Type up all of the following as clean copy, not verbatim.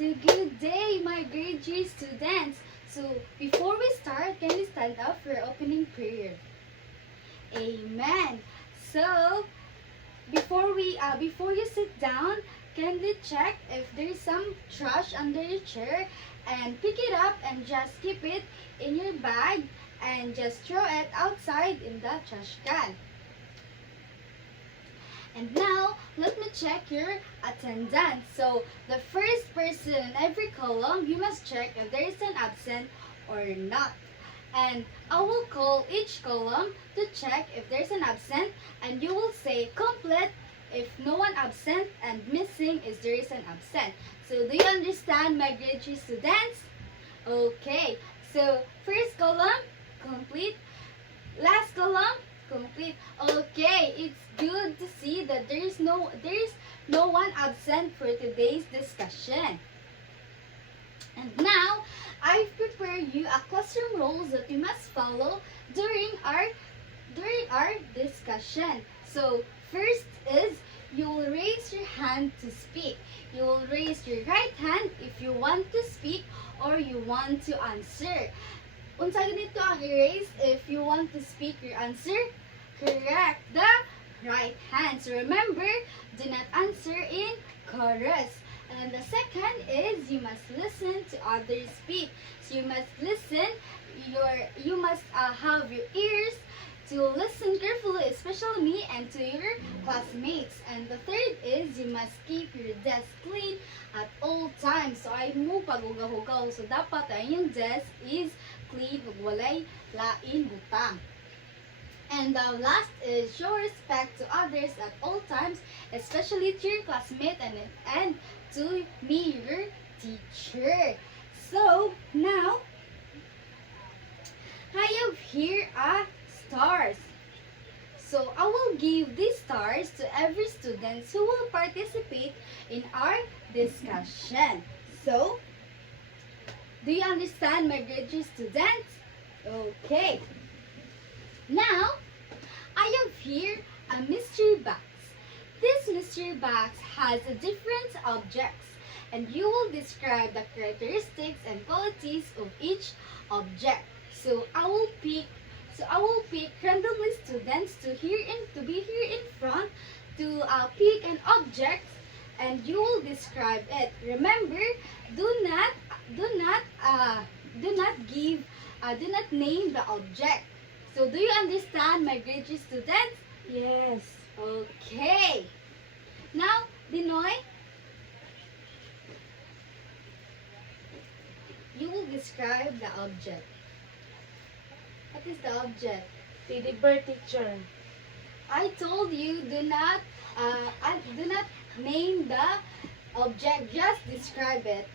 So good day, my grade 3 students. So before we start, can you stand up for opening prayer? Amen. So before you sit down, kindly check if there's some trash under your chair and pick it up and just keep it in your bag and just throw it outside in the trash can. And now, let me check your attendance. So, the first person in every column, you must check if there is an absent or not. And I will call each column to check if there's an absent, and you will say complete if no one absent, and missing if there is an absent. So, do you understand, my grade 3 students? Okay. So, first column, complete. Last column, complete. Okay, it's good to see that there is no one absent for today's discussion. And now, I've prepared you a classroom rules that you must follow during our discussion. So, first is you will raise your hand to speak. You will raise your right hand if you want to speak or you want to answer. Unsa ganito ang erase if you want to speak your answer? Correct. The right hand. So remember, do not answer in chorus. And the second is you must listen to others speak. So you must listen, you must have your ears to listen carefully, especially me and to your classmates. And the third is you must keep your desk clean at all times. So ay mo paghugaw-hugaw. So dapat ang inyong desk is clean ug walay lain butang. And the last is show respect to others at all times, especially to your classmate and to me, your teacher. So now I have here stars. So I will give these stars to every student who will participate in our discussion. So, do you understand, my grade 3 students? Okay. Now, I have here a mystery box. This mystery box has different objects, and you will describe the characteristics and qualities of each object. So I will pick randomly students to be here in front to pick an object, and you will describe it. Remember, do not name the object. So do you understand, my grade 3 students? Yes. Okay. Now, Dinoy, you will describe the object. What is the object? Teddy bear, teacher. I told you do not name the object. Just describe it.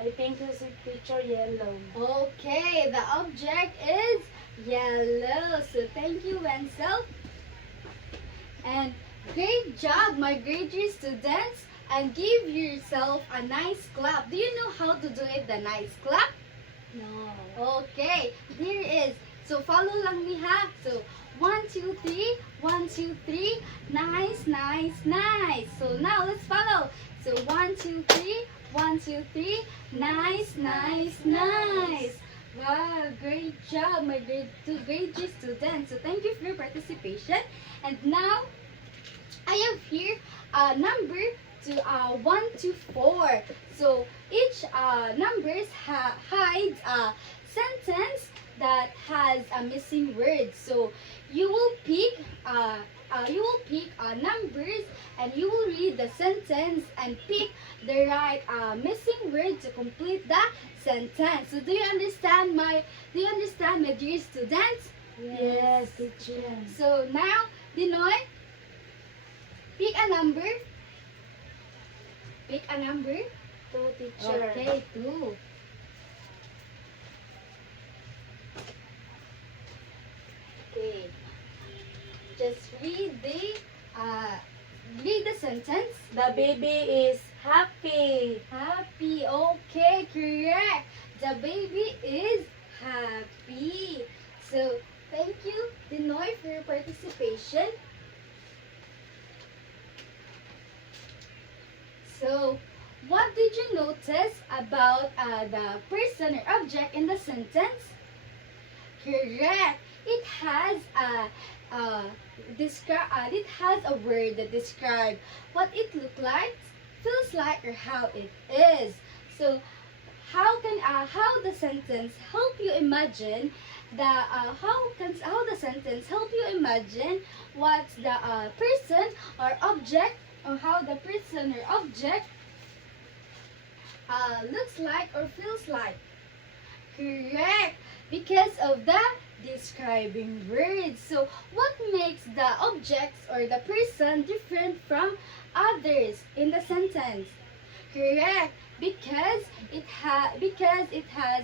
I think this is teacher yellow. Okay, the object is yellow. So thank you, Wenzel. And great job, my grade 3 students. And give yourself a nice clap. Do you know how to do it, the nice clap? No. Okay, here is. So follow lang ni ha. So 1, 2, 3, 1, 2, 3. Nice, nice, nice. So now let's follow. So 1, 2, 3, 1, 2, 3. Nice, nice, nice. Wow, great job, my grade 3 students. So thank you for your participation. And now I have here a number to 1 to 4. So each numbers hides a sentence that has a missing word. So you will pick numbers and you will read the sentence and pick the right missing word to complete the sentence. So do you understand, my dear students? Yes, teacher. So now, Dinoy, pick a number. Pick a number. 2, teacher. Okay, 2. Okay. Just read the sentence. The baby is happy. Happy. Okay, correct. The baby is happy. So, thank you, Dinoy, for your participation. So, what did did you notice about the person or object in the sentence? Correct. It has it has a word that describes what it looks like, feels like, or how it is. So how the sentence help you imagine how the sentence help you imagine what the person or object, or how the person or object looks like or feels like. Correct. Because of the describing words. So, what makes the objects or the person different from others in the sentence? Correct. Because it has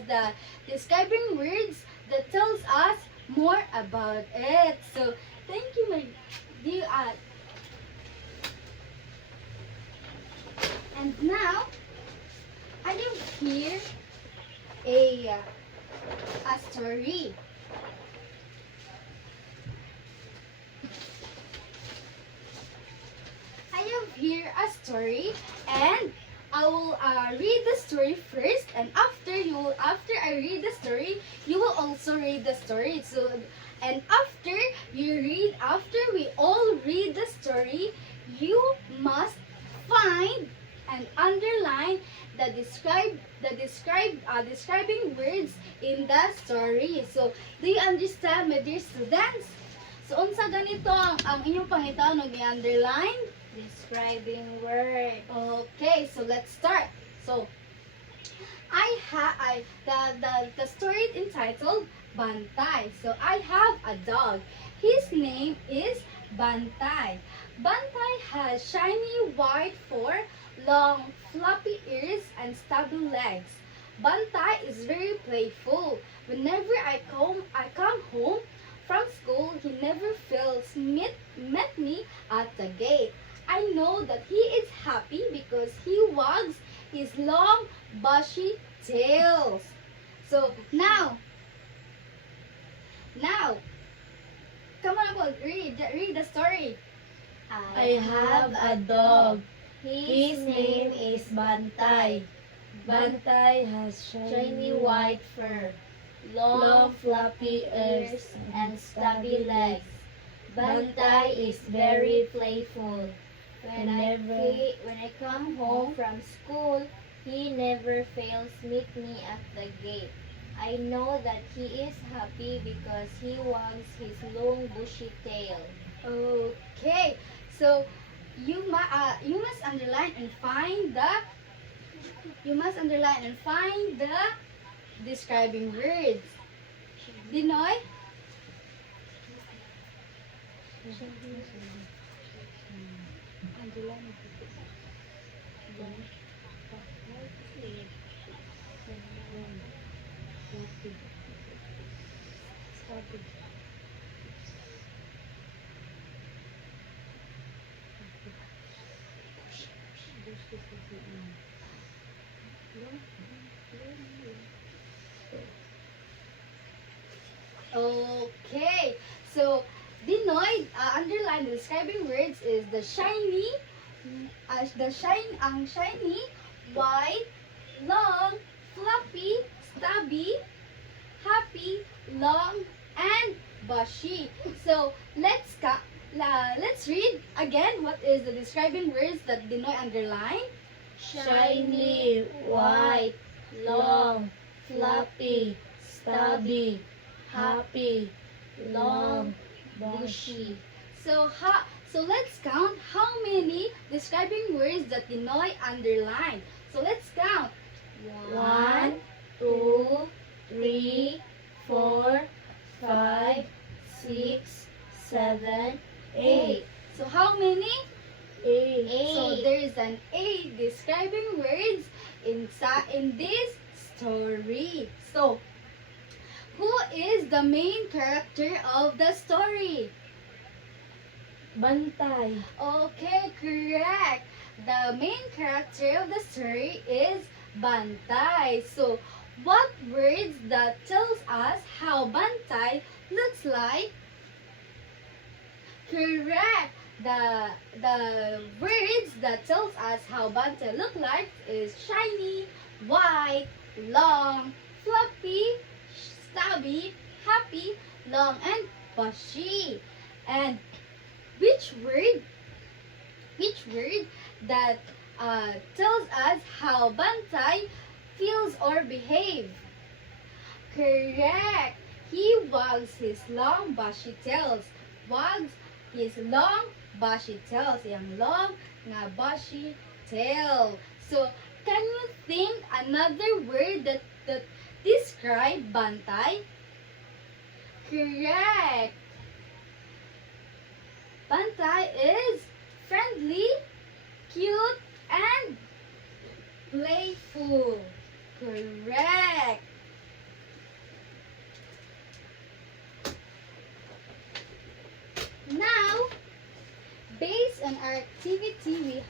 the describing words that tells us more about it. So, thank you, my dear. And now, I have here a story. I have here a story, and I will read the story first, and after I read the story, you will also read the story. So, and after we all read the story, you must find and underline describing words in the story. So, do you understand, my dear students? So, unsa ganito ang inyong pangitaw ng i-underline? Describing word. Okay, so let's start. So, the story is entitled Bantay. So, I have a dog. His name is Bantay. Bantay has shiny white fur, long floppy ears, and stubby legs. Bantay is very playful. Whenever I come home from school, he never met me at the gate. I know that he is happy because he wags his long, bushy tails. So now, come on, Paul, read the story. I have a dog. His name is Bantay. Bantay has shiny white fur, long floppy ears, and stubby legs. Bantay is very playful. When I come home from school, he never fails meet me at the gate. I know that he is happy because he wags his long bushy tail. Okay, so you must underline and find the describing words. Dinoy? Okay, so Dinoy, underline the describing words is the shiny, shiny, white, long, fluffy, stubby, happy, long, and bushy. So let's read again what is the describing words that Dinoy underline. Shiny, white, long, floppy, stubby, happy, long, bushy. So let's count how many describing words that Dinoy underlined. So let's count. 1, 2, 3, 4, 5, 6, 7, 8. So how many? 8. So there is an 8 describing words in this story. So who is the main character of the story? Bantay. Okay, correct. The main character of the story is Bantay. So, what words that tells us how Bantay looks like? Correct. the words that tells us how bantay look like is shiny, white, long, fluffy, stubby, happy, long, and bushy. And which word which word that tells us how bantay feels or behave? Correct. He wags his long bushy tails. Wags his long bushy tails. Yung long na bushy tail. So, can you think another word that describe bantay? Correct. Bantay is friendly, cute, and playful. Correct. Now, based on our activity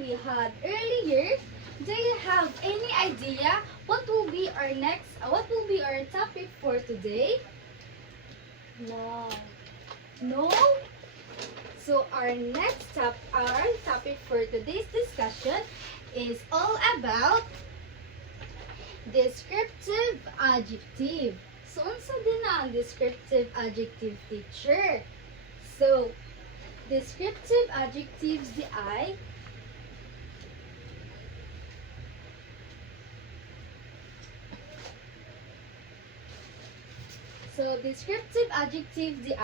we had earlier, do you have any idea what will be our topic for today? No. No? So our topic for today's discussion is all about descriptive adjective. So unsa din na ang descriptive adjective, teacher? So descriptive adjectives di ay descriptive adjective di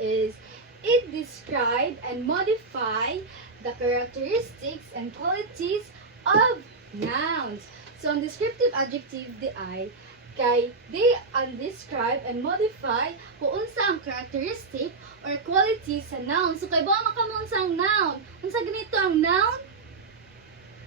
is it describe and modify the characteristics and qualities of nouns. So ang descriptive adjective di ay kay they describe and modify kung unsa ang characteristic or qualities sa noun. So kay ba makamunsa ang noun? Unsa ganito ang noun?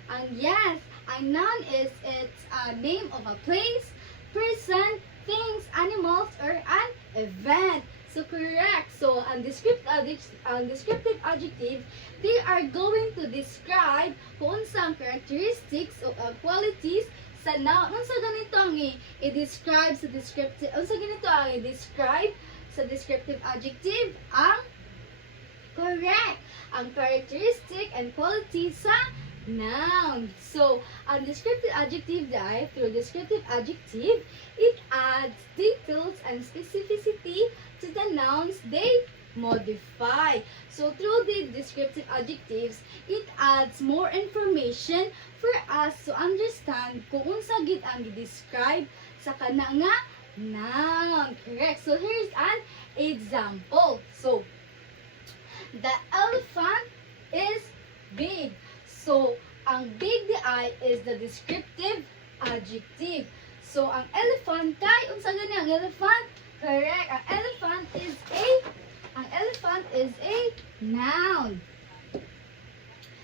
Ang noun is its name of a place, person, things, animals, or an event. So correct. So ang descriptive adjective, they are going to describe kung unsa ang characteristics o qualities sa noun. Unsa ganito ang i-describe sa descriptive? Unsa ganito ang i-describe sa descriptive adjective? Ang correct. Ang characteristic and quality sa noun. So, ang descriptive adjective dahil through descriptive adjective, it adds details and specificity to the nouns they modify. So, through the descriptive adjectives, it adds more information for us to understand kung unsa gid ang i-describe sa kana nga noun. Correct. So, here's an example. So, the elephant is big. So, ang big di ay is the descriptive adjective. So, ang elephant kay unsa gani ang elephant? Correct. Ang elephant is a noun.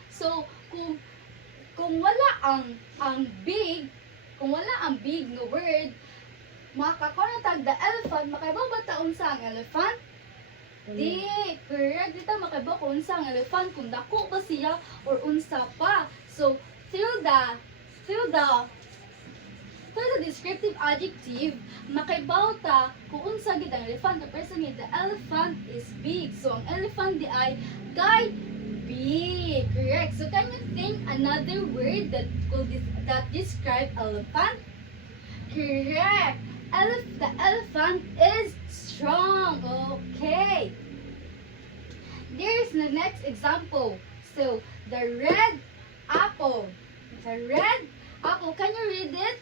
So, kung wala ang big no word, makakonotag the elephant, makaibaw unsa ang elephant? Di, correct. Dito makaiba kung unsa ang elephant, kung dako ba siya or unsa pa. So, through the descriptive adjective, makaibaw ta kung unsa gid ang elephant. The person the elephant is big. So, ang elephant di ay kay big. Correct. So, can you think another word that describe elephant? Correct. The elephant is strong. Okay. There's the next example. So, the red apple. The red apple. Can you read it?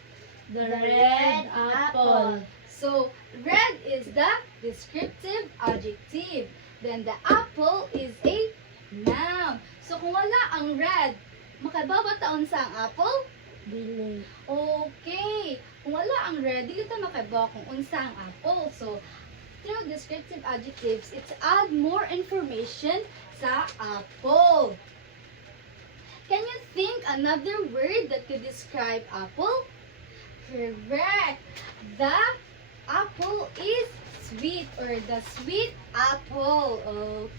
The red apple. So, red is the descriptive adjective. Then, the apple is a noun. So, kung wala ang red, makababa taon sa ang apple? Dili. Okay. Kung wala ang red, dili ta makaibaw kung unsa ang apple. So, through descriptive adjectives, it's add more information sa apple. Can you think another word that could describe apple? Correct. The apple is sweet, or the sweet apple.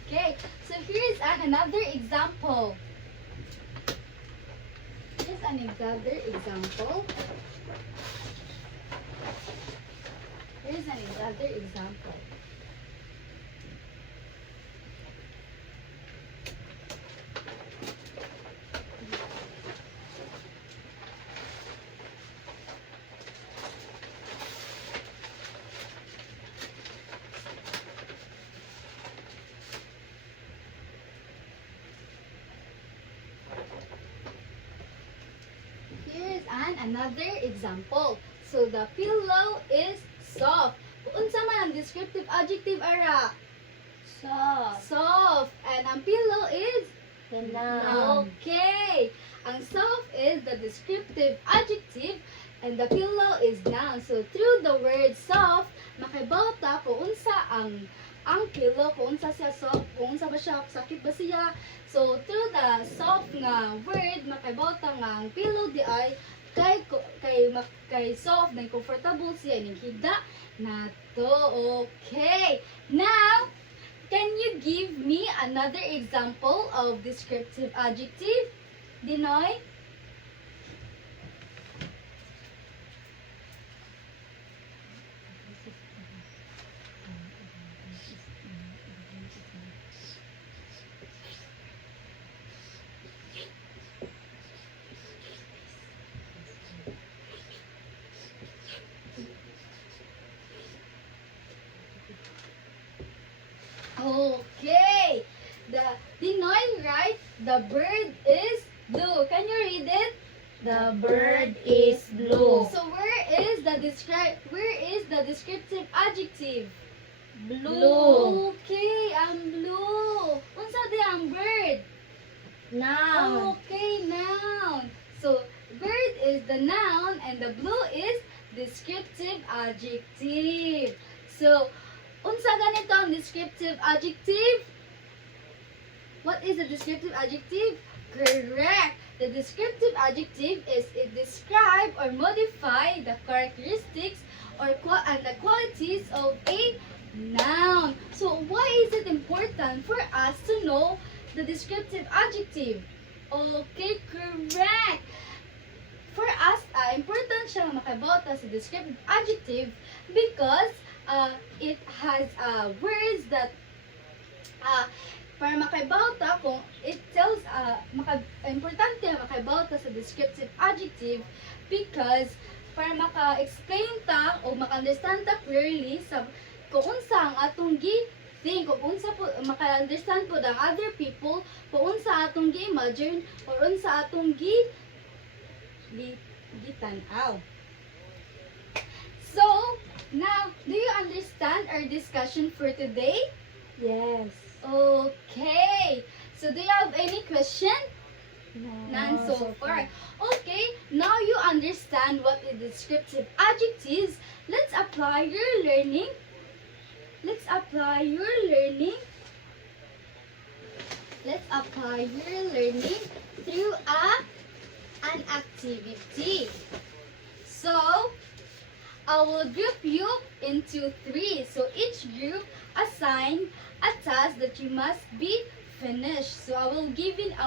Okay. So, here's another example. Here's another example. Here's another example. understand another example. So the pillow is soft. Unsa man ang descriptive adjective ara? Soft. Soft. And ang pillow is The noun. okay. Ang soft is the descriptive adjective and the pillow is noun. So through the word soft, makibawta kung unsa ang pillow, kung unsa siya soft, kung unsa ba siya, sakit ba siya. So through the soft nga word, makibawta nga ang pillow di ay kay soft na comfortable siya ning higda nato. Okay. Now, can you give me another example of descriptive adjective? Dinoy? Okay. Dinoy, right? The bird is blue. Can you read it? The bird is blue. So where is the descriptive adjective? Blue. Okay, ang blue. Unsa di ang bird? Noun. Okay, noun. So bird is the noun and the blue is descriptive adjective. So unsa ganito ang descriptive adjective? What is the descriptive adjective? Correct. The descriptive adjective is it describe or modify the characteristics and the qualities of a noun. So why is it important for us to know the descriptive adjective? Okay, correct. For us, important siya makabauta sa descriptive adjective because it has words that para makaibauta kung it tells importante makaibauta sa descriptive adjective because para maka-explain ta o maka-understand ta clearly sa kung unsa ang atong gi-think, kung unsa po maka-understand po ng other people, kung unsa atong gi-imagine or unsa atong gitanaw. So, now, do you understand our discussion for today? Yes. Okay. So, do you have any question? None so far. Okay, now you understand what is descriptive adjectives. Let's apply your learning. Let's apply your learning. Let's apply your learning through an activity. So, I will group you into 3. So each group assign a task that you must be finished. So I'll give you 5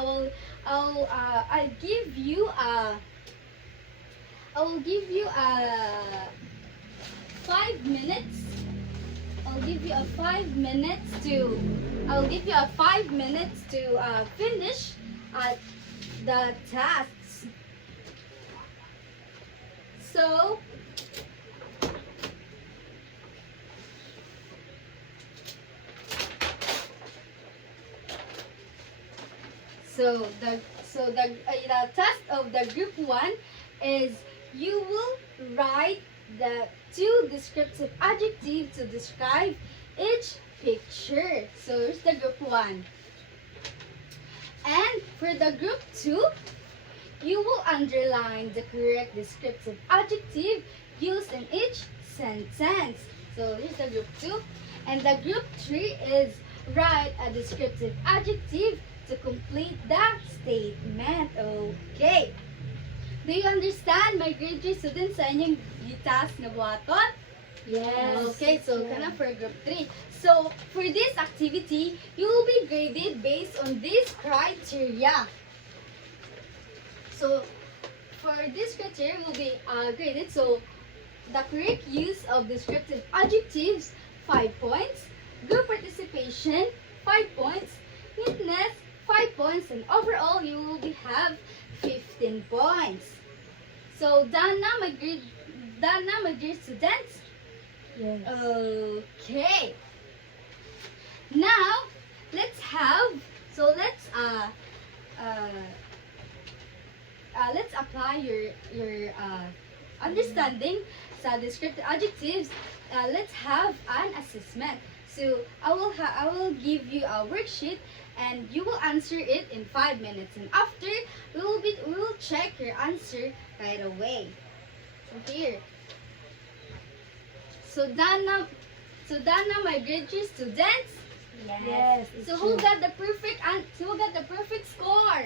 minutes. I'll give you a 5 minutes to finish the tasks. So the task of the group 1 is you will write the 2 descriptive adjectives to describe each picture. So here's the group 1. And for the group 2, you will underline the correct descriptive adjective used in each sentence. So here's the group 2. And the group 3 is write a descriptive adjective to complete the statement. Okay. Do you understand, my grade 3 students, sa inyong task nga buhaton? Yes. Okay, so kana for group 3. So, for this activity, you will be graded based on this criteria. So, for this criteria will be graded. So, the correct use of descriptive adjectives, 5 points. Group participation, 5 points. Neatness, 5 points. And overall, you will have 15 points. So, done na, my dear students? Yes. Okay. Now, let's let's apply your understanding sa descriptive adjectives. Let's have an assessment. So I will give you a worksheet and you will answer it in 5 minutes. And after we will check your answer right away. So here. So Dana, my grade 3 students. Yes. So who got the perfect score?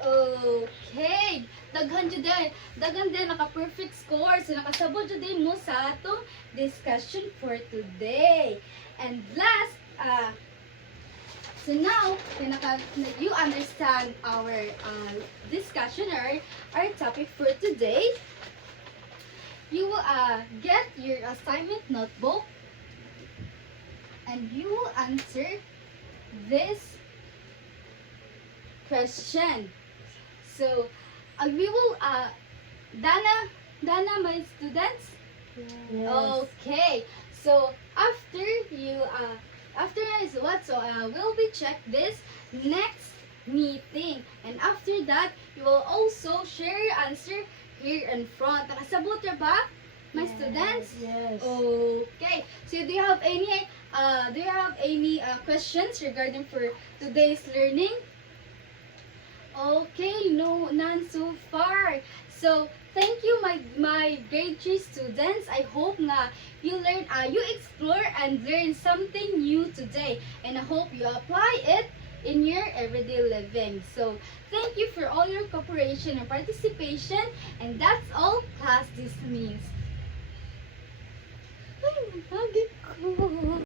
Okay. Daghan din naka-perfect score. So nakasabot jud din mo sa atong discussion for today. And last, so now you understand our discussion or our topic for today. You will get your assignment notebook and you will answer this question. So, we will, Dana, my students? Yes. Okay. So, after is what? So, we'll be check this next meeting. And after that, you will also share your answer here in front. Nakasabot na ba, my students? Yes. Okay. So, do you have any questions regarding for today's learning? Okay, no, none so far. So, thank you, my grade 3 students. I hope na you explore and learn something new today. And I hope you apply it in your everyday living. So, thank you for all your cooperation and participation. And that's all. Class dismissed.